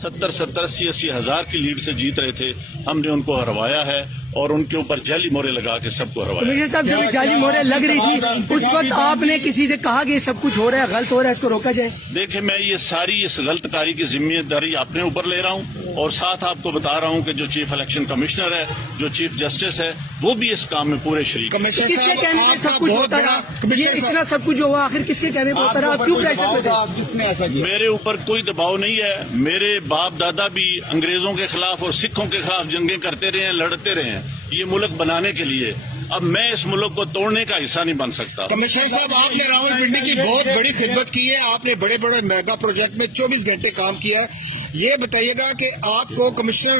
70 80 हज़ार की लीड से जीत रहे थे। हमने उनको हरवाया है और उनके ऊपर जाली मोहरे लगा के सबको हरवाया। कमिश्नर साहब, जब जाली मोहरे लग रही थी उस वक्त आपने किसी से कहा कि ये सब कुछ हो रहा है, गलत हो रहा है, इसको रोका जाए? देखिए, मैं ये सारी इस गलतकारी की जिम्मेदारी अपने ऊपर ले रहा हूँ और साथ आपको बता रहा हूँ कि जो चीफ इलेक्शन कमिश्नर है, जो चीफ जस्टिस है, वो भी इस काम में पूरे शरीक है। किसके कहने पे सब कुछ होता रहा? ये इतना सब कुछ जो हुआ आखिर किसके कहने पे होता रहा? आप क्यों प्रेशर में थे? किसने ऐसा किया? मेरे ऊपर कोई दबाव नहीं है। मेरे बाप दादा भी अंग्रेजों के खिलाफ और सिखों के खिलाफ जंगें करते रहे हैं, लड़ते रहे हैं ये मुल्क बनाने के लिए। अब मैं इस मुल्क को तोड़ने का हिस्सा नहीं बन सकता। कमिश्नर साहब, आपने रावलपिंडी की बहुत बड़ी खिदमत की है। आपने बड़े बड़े मेगा प्रोजेक्ट में 24 घंटे काम किया है। ये बताइएगा कि आपको कमिश्नर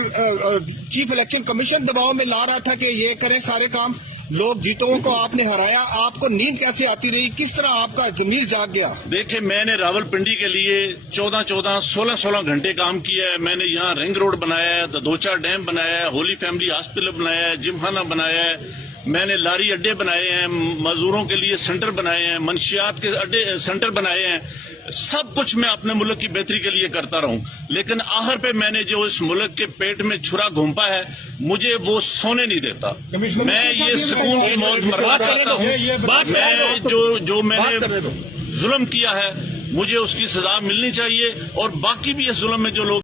चीफ इलेक्शन कमीशन दबाव में ला रहा था कि ये करें सारे काम, लोग जीतों को आपने हराया, आपको नींद कैसे आती रही? किस तरह आपका जमीर जाग गया? देखिए, मैंने रावलपिंडी के लिए 14 16 घंटे काम किया है। मैंने यहाँ रिंग रोड बनाया है, 2-4 डैम बनाया है, होली फैमिली हॉस्पिटल बनाया है, जिमखाना बनाया है, मैंने लारी अड्डे बनाए हैं, मजदूरों के लिए सेंटर बनाए हैं, मंशियात के अड्डे सेंटर बनाए हैं। सब कुछ मैं अपने मुल्क की बेहतरी के लिए करता रहूं, लेकिन आखिर पे मैंने जो इस मुल्क के पेट में छुरा घूमता है, मुझे वो सोने नहीं देता। मैं ये सुकून की मौत मरना चाहता हूँ। मैं जो मैंने जुल्म किया है, मुझे उसकी सजा मिलनी चाहिए और बाकी भी इस जुल्म में जो लोग